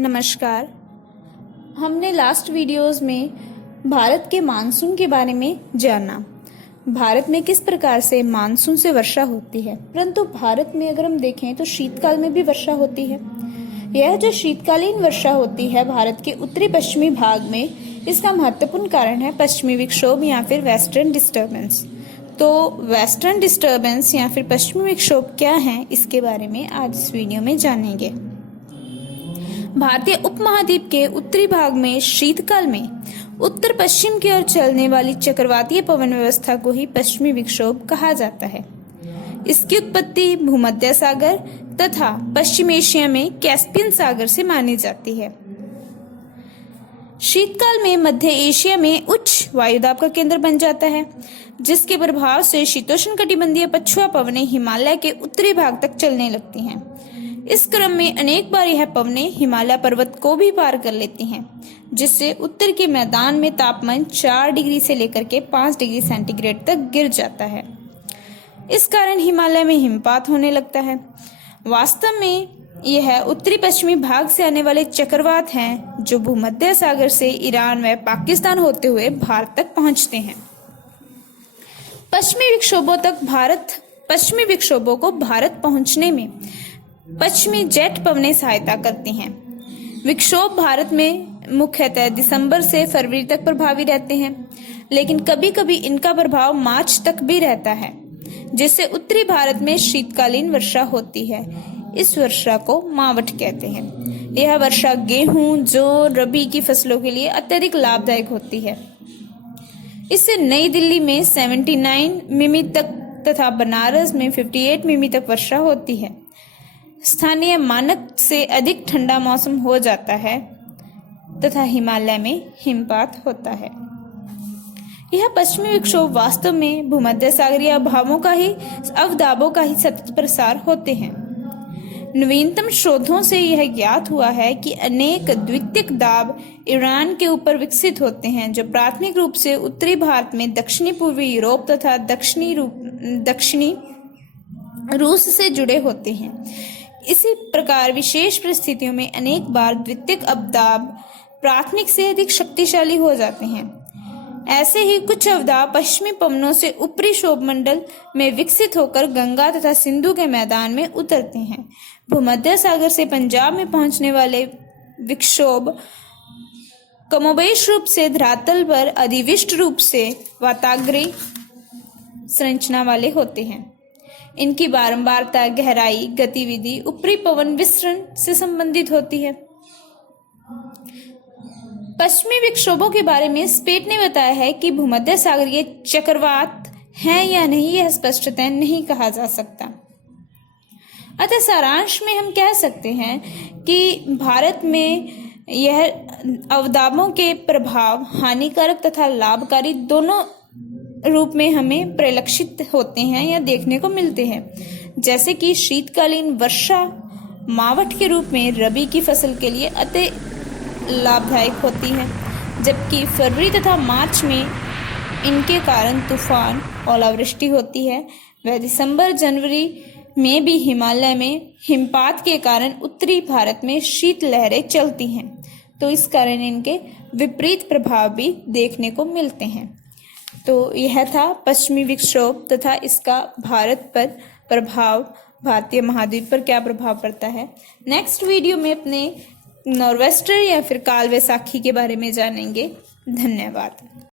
नमस्कार। हमने last videos में भारत के मानसून के बारे में जाना। भारत में किस प्रकार से मानसून से वर्षा होती है, परंतु भारत में अगर हम देखें तो शीतकाल में भी वर्षा होती है। यह जो शीतकालीन वर्षा होती है भारत के उत्तरी पश्चिमी भाग में, इसका महत्वपूर्ण कारण है पश्चिमी विक्षोभ या फिर वेस्टर्न डिस्टर्बेंस। तो वेस्टर्न डिस्टर्बेंस या फिर पश्चिमी विक्षोभ क्या है, इसके बारे में आज इस वीडियो में जानेंगे। भारतीय उपमहाद्वीप के उत्तरी भाग में शीतकाल में उत्तर पश्चिम की ओर चलने वाली चक्रवातीय पवन व्यवस्था को ही पश्चिमी विक्षोभ कहा जाता है। इसकी उत्पत्ति भूमध्य सागर तथा पश्चिम एशिया में कैस्पियन सागर से मानी जाती है। शीतकाल में मध्य एशिया में उच्च वायुदाब का केंद्र बन जाता है, जिसके प्रभाव से शीतोष्णकटिबंधीय पछुआ पवनें हिमालय के उत्तरी भाग तक चलने लगती हैं। इस क्रम में अनेक बार यह पवनें हिमालय पर्वत को भी पार कर लेती हैं, जिससे उत्तर के मैदान में तापमान 4 डिग्री से लेकर के 5 डिग्री सेंटीग्रेड तक गिर जाता है। इस कारण हिमालय में हिमपात होने लगता है। वास्तव में यह उत्तरी पश्चिमी भाग से आने वाले चक्रवात हैं, जो भूमध्य सागर से ईरान व पाकिस्तान होते हुए भारत तक पहुंचते हैं। पश्चिमी विक्षोभों को भारत पहुंचने में पश्चिमी जेट पवनें सहायता करती हैं। विक्षोभ भारत में मुख्यतः दिसंबर से फरवरी तक प्रभावी रहते हैं, लेकिन कभी कभी इनका प्रभाव मार्च तक भी रहता है, जिससे उत्तरी भारत में शीतकालीन वर्षा होती है। इस वर्षा को मावठ कहते हैं। यह वर्षा गेहूं, जौ, रबी की फसलों के लिए अत्यधिक लाभदायक होती है। इससे नई दिल्ली में 79 मिमी तक तथा बनारस में 58 मिमी तक वर्षा होती है। स्थानीय मानक से अधिक ठंडा मौसम हो जाता है तथा हिमालय में हिमपात होता है। यह पश्चिमी विक्षोभ वास्तव में भूमध्य सागरीय अवदाबों का ही सतत प्रसार होते हैं। नवीनतम शोधों से यह ज्ञात हुआ है कि अनेक द्वितीयक दाब ईरान के ऊपर विकसित होते हैं, जो प्राथमिक रूप से उत्तरी भारत में दक्षिणी पूर्वी यूरोप तथा दक्षिणी रूस से जुड़े होते हैं। इसी प्रकार विशेष परिस्थितियों में अनेक बार द्वितीयक अवदाब प्राथमिक से अधिक शक्तिशाली हो जाते हैं। ऐसे ही कुछ अवदाब पश्चिमी पवनों से ऊपरी क्षोभ मंडल में विकसित होकर गंगा तथा सिंधु के मैदान में उतरते हैं। भूमध्य सागर से पंजाब में पहुंचने वाले विक्षोभ कमोबेश रूप से धरातल पर अधिविष्ट रूप से वाताग्रीय संरचना वाले होते हैं। इनकी बारंबारता, गहराई, गतिविधि ऊपरी पवन विसरण से संबंधित होती है। पश्चिमी विक्षोभों के बारे में स्पेट ने बताया है कि भूमध्य सागरीय चक्रवात हैं या नहीं, यह स्पष्टतः नहीं कहा जा सकता। अतः सारांश में हम कह सकते हैं कि भारत में यह अवदाबों के प्रभाव हानिकारक तथा लाभकारी दोनों रूप में हमें परिलक्षित होते हैं या देखने को मिलते हैं। जैसे कि शीतकालीन वर्षा मावठ के रूप में रबी की फसल के लिए अति लाभदायक होती है, जबकि फरवरी तथा मार्च में इनके कारण तूफान, ओलावृष्टि होती है। वह दिसंबर जनवरी में भी हिमालय में हिमपात के कारण उत्तरी भारत में शीत लहरें चलती हैं, तो इस कारण इनके विपरीत प्रभाव भी देखने को मिलते हैं। तो यह था पश्चिमी विक्षोभ तथा इसका भारत पर प्रभाव, भारतीय महाद्वीप पर क्या प्रभाव पड़ता है। नेक्स्ट वीडियो में अपने नॉर्वेस्टर या फिर काल वैसाखी के बारे में जानेंगे। धन्यवाद।